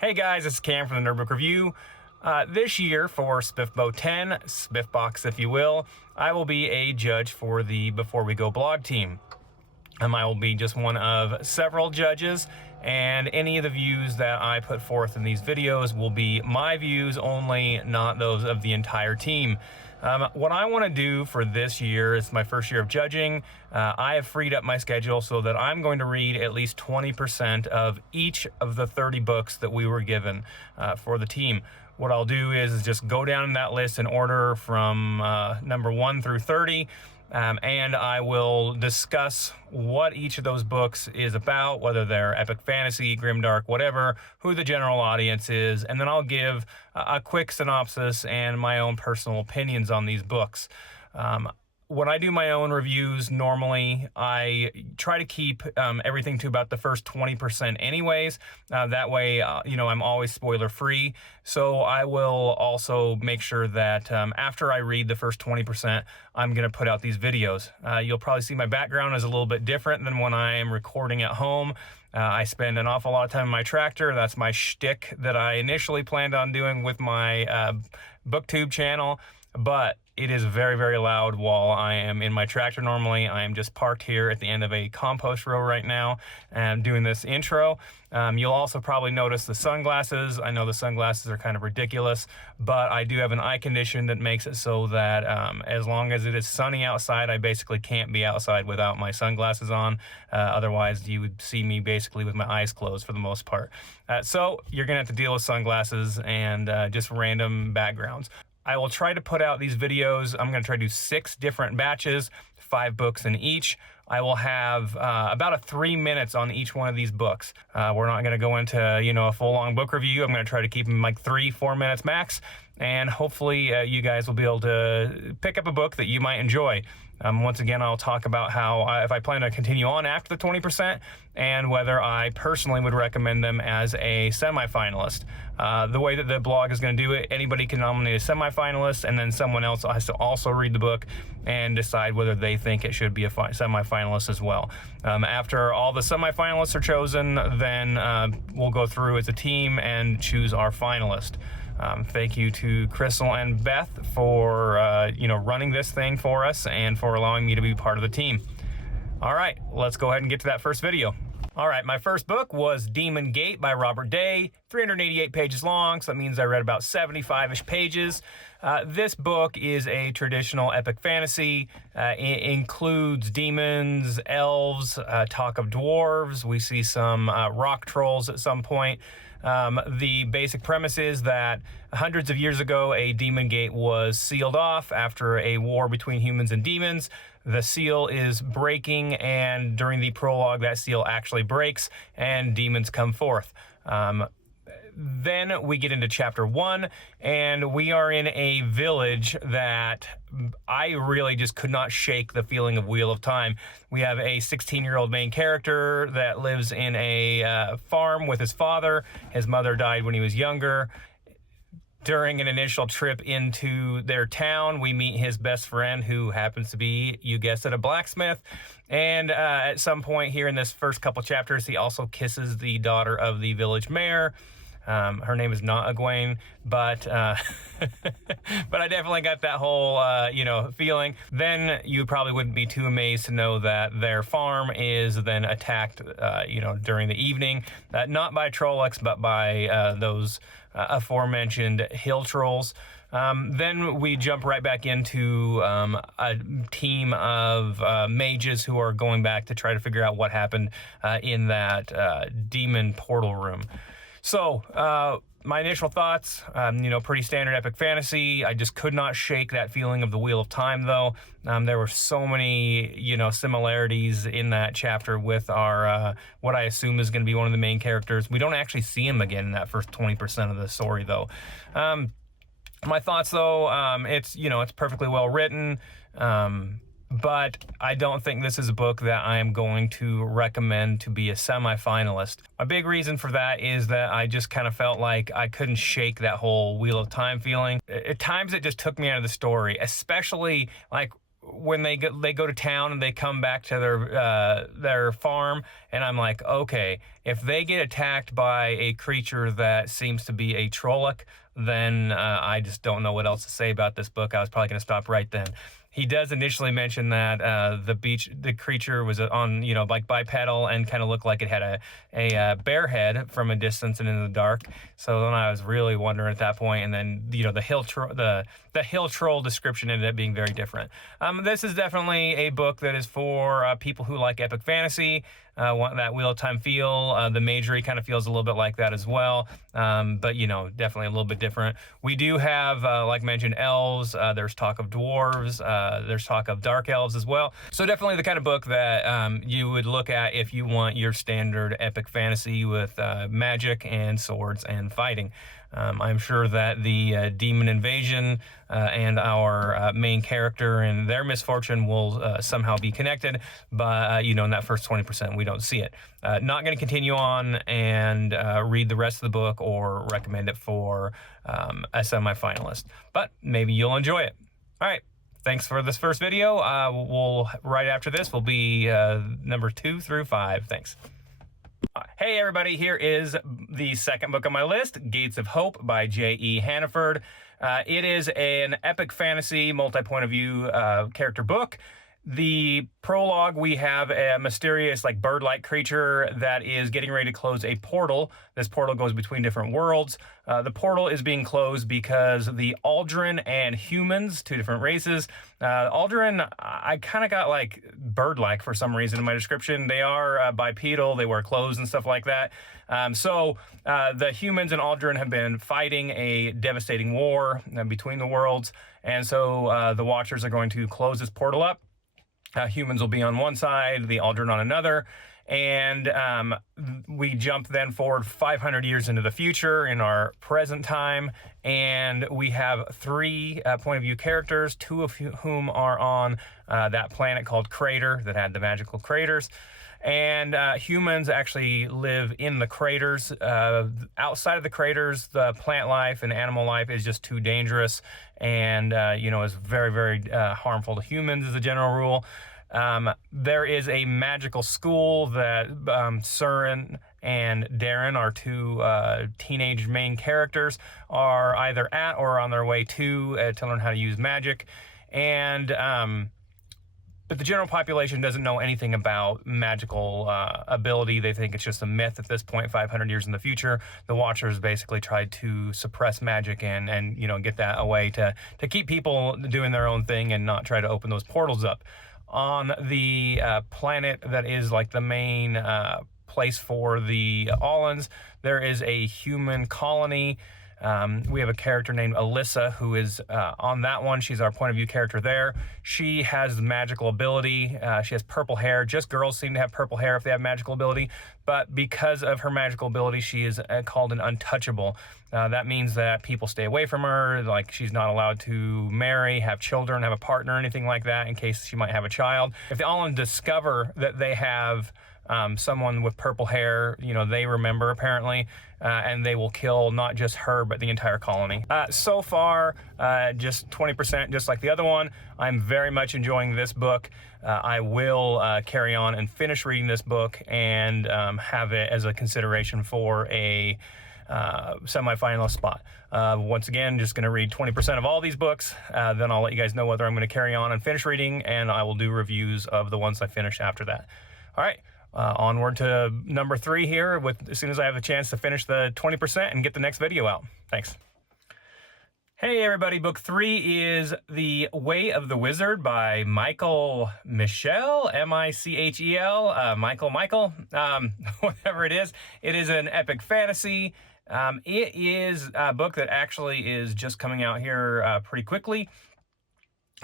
Hey guys, it's Cam from the Nerd Book Review. This year for SPFBO 10, SPFBOX if you will, I will be a judge for the Before We Go blog team. I will be just one of several judges, and any of the views that I put forth in these videos will be my views only, not those of the entire team. What I want to do for this year, is my first year of judging, I have freed up my schedule so that I'm going to read at least 20% of each of the 30 books that we were given for the team. What I'll do is just go down that list in order from number 1 through 30, and I will discuss what each of those books is about, whether they're epic fantasy, grimdark, whatever, who the general audience is, and then I'll give a quick synopsis and my own personal opinions on these books. When I do my own reviews, normally I try to keep everything to about the first 20% anyways. That way, I'm always spoiler free. So I will also make sure that after I read the first 20%, I'm going to put out these videos. You'll probably see my background is a little bit different than when I am recording at home. I spend an awful lot of time in my tractor. That's my shtick that I initially planned on doing with my booktube channel. But it is very, very loud while I am in my tractor normally. I am just parked here at the end of a compost row right now and doing this intro. You'll also probably notice the sunglasses. I know the sunglasses are kind of ridiculous, but I do have an eye condition that makes it so that as long as it is sunny outside, I basically can't be outside without my sunglasses on. Otherwise, you would see me basically with my eyes closed for the most part. So you're going to have to deal with sunglasses and just random backgrounds. I will try to put out these videos. I'm going to try to do 6 different batches, 5 books in each. I will have about 3 minutes on each one of these books. We're not going to go into, a full-long book review. I'm going to try to keep them like 3-4 minutes max, and hopefully you guys will be able to pick up a book that you might enjoy. Once again, I'll talk about how if I plan to continue on after the 20% and whether I personally would recommend them as a semifinalist. The way that the blog is going to do it, anybody can nominate a semifinalist, and then someone else has to also read the book and decide whether they think it should be a semifinalist as well. After all the semifinalists are chosen, then we'll go through as a team and choose our finalist. Thank you to Crystal and Beth for running this thing for us and for allowing me to be part of the team. All right, let's go ahead and get to that first video. All right, my first book was Demon Gate by Robert Day, 388 pages long, so that means I read about 75-ish pages. This book is a traditional epic fantasy. It includes demons, elves, talk of dwarves. We see some rock trolls at some point. The basic premise is that hundreds of years ago, a demon gate was sealed off after a war between humans and demons. The seal is breaking, and during the prologue, that seal actually breaks, and demons come forth. Then we get into chapter 1, and we are in a village that I really just could not shake the feeling of Wheel of Time. We have a 16-year-old main character that lives in a farm with his father. His mother died when he was younger. During an initial trip into their town, we meet his best friend, who happens to be, you guessed it, a blacksmith. And at some point here in this first couple chapters, he also kisses the daughter of the village mayor. Her name is not Egwene, but but I definitely got that whole feeling. Then you probably wouldn't be too amazed to know that their farm is then attacked during the evening, not by Trollocs, but by those aforementioned hill trolls. Then we jump right back into a team of mages who are going back to try to figure out what happened in that demon portal room. So, my initial thoughts, pretty standard epic fantasy. I just could not shake that feeling of the Wheel of Time, though. There were so many, similarities in that chapter with our, what I assume is going to be one of the main characters. We don't actually see him again in that first 20% of the story, though. My thoughts, though, it's perfectly well written. But I don't think this is a book that I am going to recommend to be a semifinalist. A big reason for that is that I just kind of felt like I couldn't shake that whole Wheel of Time feeling. At times it just took me out of the story, especially like when they go to town and they come back to their farm, and I'm like, okay, if they get attacked by a creature that seems to be a Trolloc, then I just don't know what else to say about this book. I was probably going to stop right then. He does initially mention that the creature was on, like bipedal and kind of looked like it had a bear head from a distance and in the dark. So then I was really wondering at that point, and then the hill troll description ended up being very different. This is definitely a book that is for people who like epic fantasy, want that Wheel of Time feel. The Majory kind of feels a little bit like that as well, but definitely a little bit different. We do have, like mentioned, elves. There's talk of dwarves. There's talk of dark elves as well. So definitely the kind of book that you would look at if you want your standard epic fantasy with magic and swords and fighting. I'm sure that the demon invasion and our main character and their misfortune will somehow be connected, but in that first 20% we don't see it. Not going to continue on and read the rest of the book or recommend it for a semi-finalist, but maybe you'll enjoy it. All right. Thanks for this first video. Right after this will be number 2 through 5. Thanks. Hey everybody, here is the second book on my list, Gates of Hope by J.E. Hannaford. It is an epic fantasy multi-point of view character book. The prologue, we have a mysterious bird-like creature that is getting ready to close a portal. This portal goes between different worlds. The portal is being closed because the Aldrin and humans, two different races. Aldrin, I kind of got bird-like for some reason in my description. They are bipedal, they wear clothes and stuff like that. So the humans and Aldrin have been fighting a devastating war between the worlds. And so the Watchers are going to close this portal up. Humans will be on one side, the Aldrin on another, and we jump then forward 500 years into the future in our present time, and we have 3 point of view characters, 2 of whom are on that planet called Crater that had the magical craters. And humans actually live in the craters. Outside of the craters, the plant life and animal life is just too dangerous and, is very, very harmful to humans as a general rule. There is a magical school that Surin and Darren, our 2 teenage main characters, are either at or on their way to learn how to use magic. And but the general population doesn't know anything about magical ability. They think it's just a myth at this point, 500 years in the future. The Watchers basically tried to suppress magic and get that away to keep people doing their own thing and not try to open those portals up. On the planet that is the main place for the Allans, there is a human colony. We have a character named Alyssa who is on that one. She's our point of view character there. She has magical ability. She has purple hair. Just girls seem to have purple hair if they have magical ability. But because of her magical ability, she is called an untouchable. That means that people stay away from her. She's not allowed to marry, have children, have a partner, anything like that in case she might have a child. If the Allans discover that they have someone with purple hair, they remember apparently, and they will kill not just her, but the entire colony. So far, just 20%, just like the other one. I'm very much enjoying this book. I will carry on and finish reading this book and have it as a consideration for a semi-finalist spot. Once again, just going to read 20% of all these books. Then I'll let you guys know whether I'm going to carry on and finish reading, and I will do reviews of the ones I finish after that. All right. Onward to number 3 here as soon as I have a chance to finish the 20% and get the next video out. Thanks. Hey everybody, book 3 is The Way of the Wizard by Michael Michel, M-I-C-H-E-L, Michael, whatever it is. It is an epic fantasy. It is a book that actually is just coming out here pretty quickly.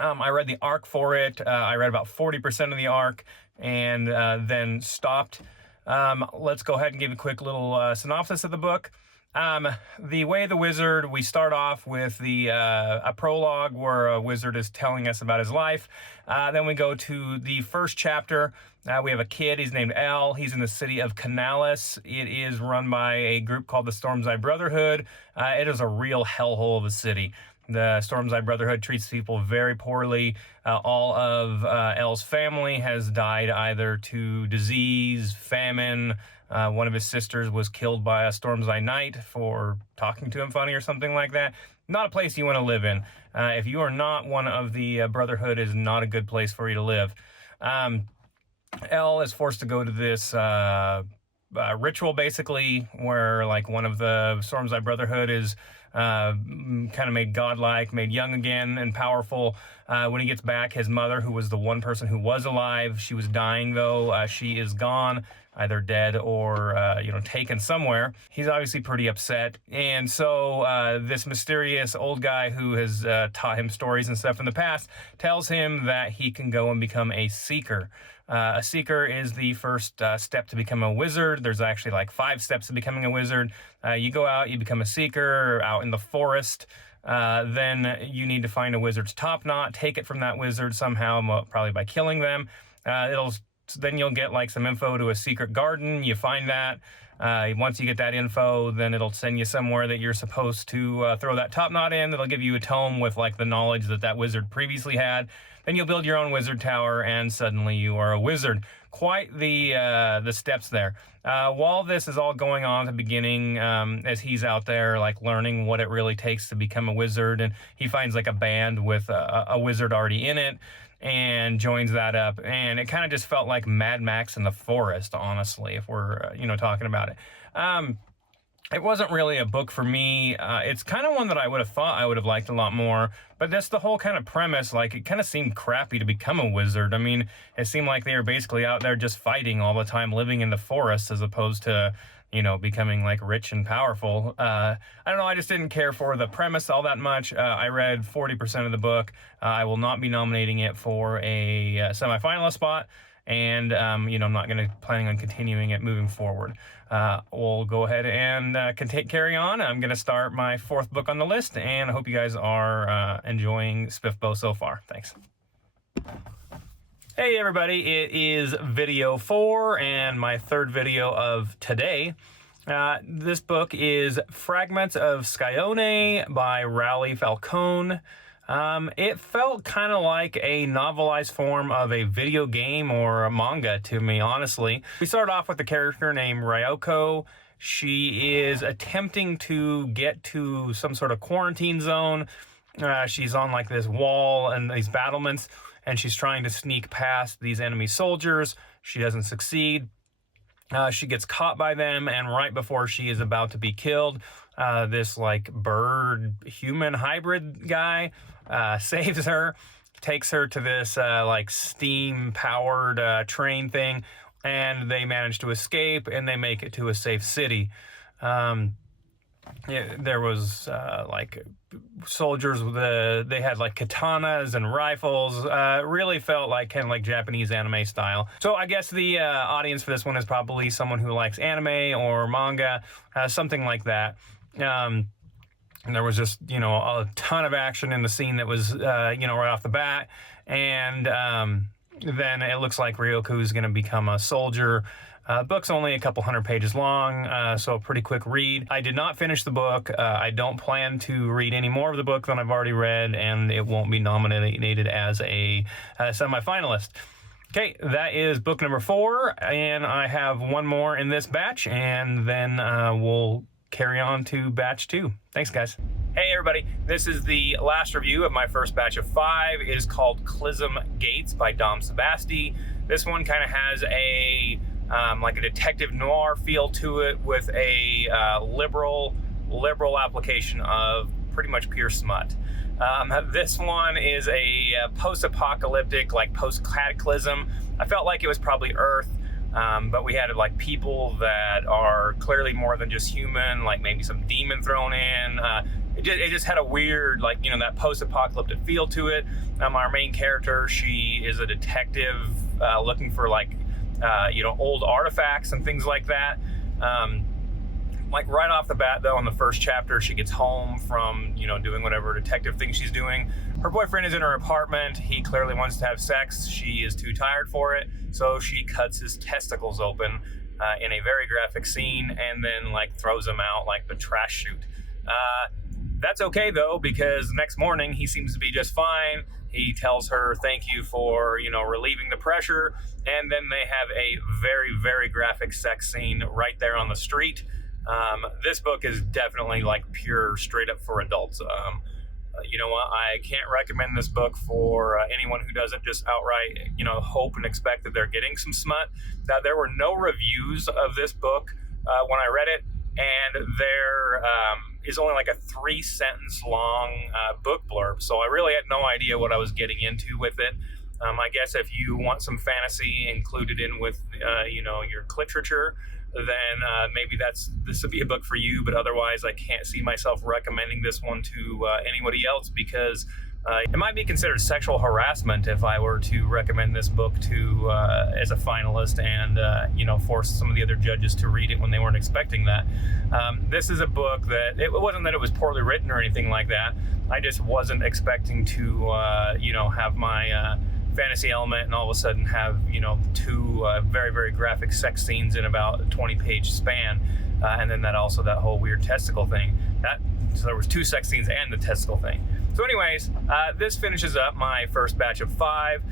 I read the arc for it. I read about 40% of the arc and then stopped. Let's go ahead and give a quick little synopsis of the book. The Way of the Wizard, we start off with a prologue where a wizard is telling us about his life. Then we go to the first chapter. We have a kid, he's named Elle. He's in the city of Canalis. It is run by a group called the Storm's Eye Brotherhood. It is a real hellhole of a city. The Stormside Brotherhood treats people very poorly. All of El's family has died either to disease, famine. One of his sisters was killed by a Stormside Knight for talking to him funny or something like that. Not a place you want to live in. If you are not one of the Brotherhood, is not a good place for you to live. El is forced to go to this ritual, basically, where like one of the Stormside Brotherhood is kind of made godlike, made young again and powerful. When he gets back, his mother, who was the one person who was alive, she was dying though. She is gone, either dead or taken somewhere. He's obviously pretty upset, and so this mysterious old guy who has taught him stories and stuff in the past tells him that he can go and become a seeker. A seeker is the first step to become a wizard. There's actually like 5 steps to becoming a wizard. You go out, you become a seeker out in the forest. Then you need to find a wizard's top knot, take it from that wizard somehow, probably by killing them. Then you'll get like some info to a secret garden. You find that. Once you get that info, then it'll send you somewhere that you're supposed to throw that top knot in. It'll give you a tome with like the knowledge that that wizard previously had. Then you'll build your own wizard tower, and suddenly you are a wizard. Quite the steps there. While this is all going on at the beginning, as he's out there like learning what it really takes to become a wizard, and he finds like a band with a wizard already in it, and joins that up, and it kind of just felt like Mad Max in the forest, honestly, if we're talking about it. It wasn't really a book for me. It's kind of one that I would have thought I would have liked a lot more, but that's the whole kind of premise. Like, it kind of seemed crappy to become a wizard. I mean, it seemed like they were basically out there just fighting all the time, living in the forest, as opposed to, becoming like rich and powerful. I don't know, I just didn't care for the premise all that much. I read 40% of the book. I will not be nominating it for a semifinalist spot, and I'm not planning on continuing it moving forward. We'll go ahead and carry on. I'm going to start my 4th book on the list, and I hope you guys are enjoying SPFBO so far. Thanks. Hey everybody, it is video 4 and my 3rd video of today. This book is Fragments of Skyonae by Raleigh Falcone. It felt kind of like a novelized form of a video game or a manga to me, honestly. We start off with a character named Ryoko. She is attempting to get to some sort of quarantine zone. She's on like this wall and these battlements, and she's trying to sneak past these enemy soldiers. She doesn't succeed. She gets caught by them, and right before she is about to be killed, this like bird human hybrid guy saves her, takes her to this like steam powered train thing, and they manage to escape, and they make it to a safe city. There was like soldiers with they had like katanas and rifles. Really felt like kind of like Japanese anime style. So I guess the audience for this one is probably someone who likes anime or manga, something like that. And there was just a ton of action in the scene that was right off the bat, and then it looks like Ryoko is going to become a soldier. Book's only a couple hundred pages long, so a pretty quick read. I did not finish the book. I don't plan to read any more of the book than I've already read, and it won't be nominated as a semi-finalist. Okay, that is book number 4, and I have one more in this batch, and then we'll carry on to batch 2. Thanks, guys. Hey everybody, this is the last review of my first batch of 5. It is called Clysm Games by Dom Sebasti. This one kind of has a like a detective noir feel to it, with a liberal application of pretty much pure smut. This one is a post-apocalyptic, like post-cataclysm. I felt like it was probably Earth, but we had like people that are clearly more than just human, like maybe some demon thrown in. It just had a weird, like, that post-apocalyptic feel to it. Our main character, she is a detective looking for like old artifacts and things like that. Like right off the bat though, in the first chapter, she gets home from doing whatever detective thing she's doing. Her boyfriend is in her apartment. He clearly wants to have sex. She is too tired for it, so she cuts his testicles open in a very graphic scene, and then like throws them out like the trash chute. That's okay though, because the next morning he seems to be just fine. He tells her thank you for, relieving the pressure, and then they have a very, very graphic sex scene right there on the street. This book is definitely like pure, straight up for adults. You know what? I can't recommend this book for anyone who doesn't just outright, hope and expect that they're getting some smut. Now, there were no reviews of this book when I read it, and there is only like a 3-sentence long book blurb. So I really had no idea what I was getting into with it. I guess if you want some fantasy included in with, your literature, then maybe this would be a book for you. But otherwise, I can't see myself recommending this one to anybody else, because it might be considered sexual harassment if I were to recommend this book to as a finalist and force some of the other judges to read it when they weren't expecting that. This is a book that it wasn't that it was poorly written or anything like that. I just wasn't expecting to have my fantasy element and all of a sudden have 2 very, very graphic sex scenes in about a 20-page span, and then that whole weird testicle thing. So there was 2 sex scenes and the testicle thing. So anyways, this finishes up my first batch of 5.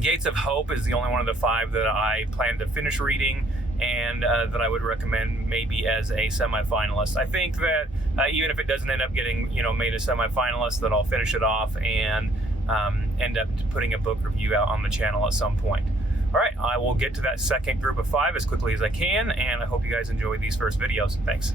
Gates of Hope is the only one of the 5 that I plan to finish reading, and that I would recommend maybe as a semi-finalist. I think that even if it doesn't end up getting made a semi-finalist, that I'll finish it off and end up putting a book review out on the channel at some point. All right, I will get to that second group of 5 as quickly as I can, and I hope you guys enjoy these first videos. Thanks.